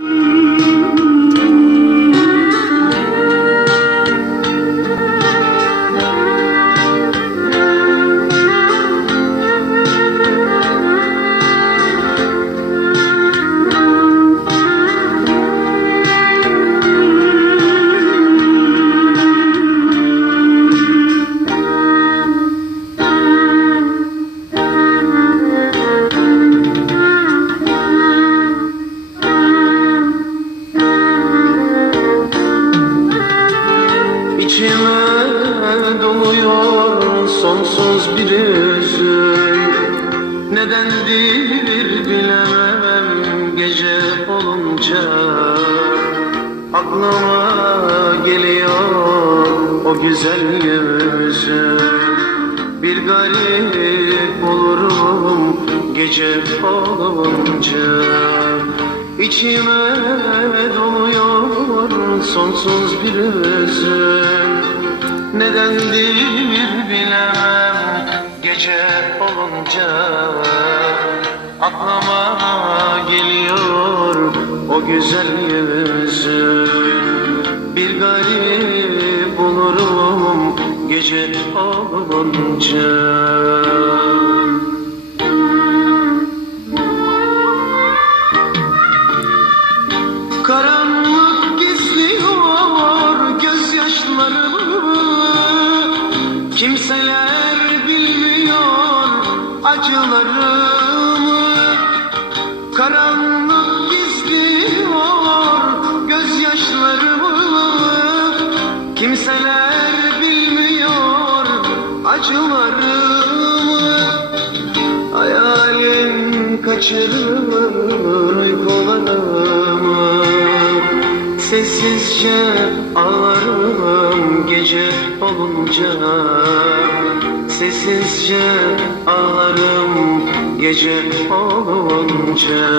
İçime üzüm Nedendir bilemem. Gece olunca Aklıma geliyor o güzel yüzün. Bir garip olurum gece olunca. İçime doluyor sonsuz bir üzüm Nedendir bilemem gece olunca Aklıma geliyor o güzel yüzün Bir garip olurum gece olunca. Karanlık acılarımı Karanlık gizliyor gözyaşlarımı. Kimseler bilmiyor acılarımı. Hayalin kaçırır uykularımı. Sessizce ağlarım gece olunca Sessizce ağlarım gece olunca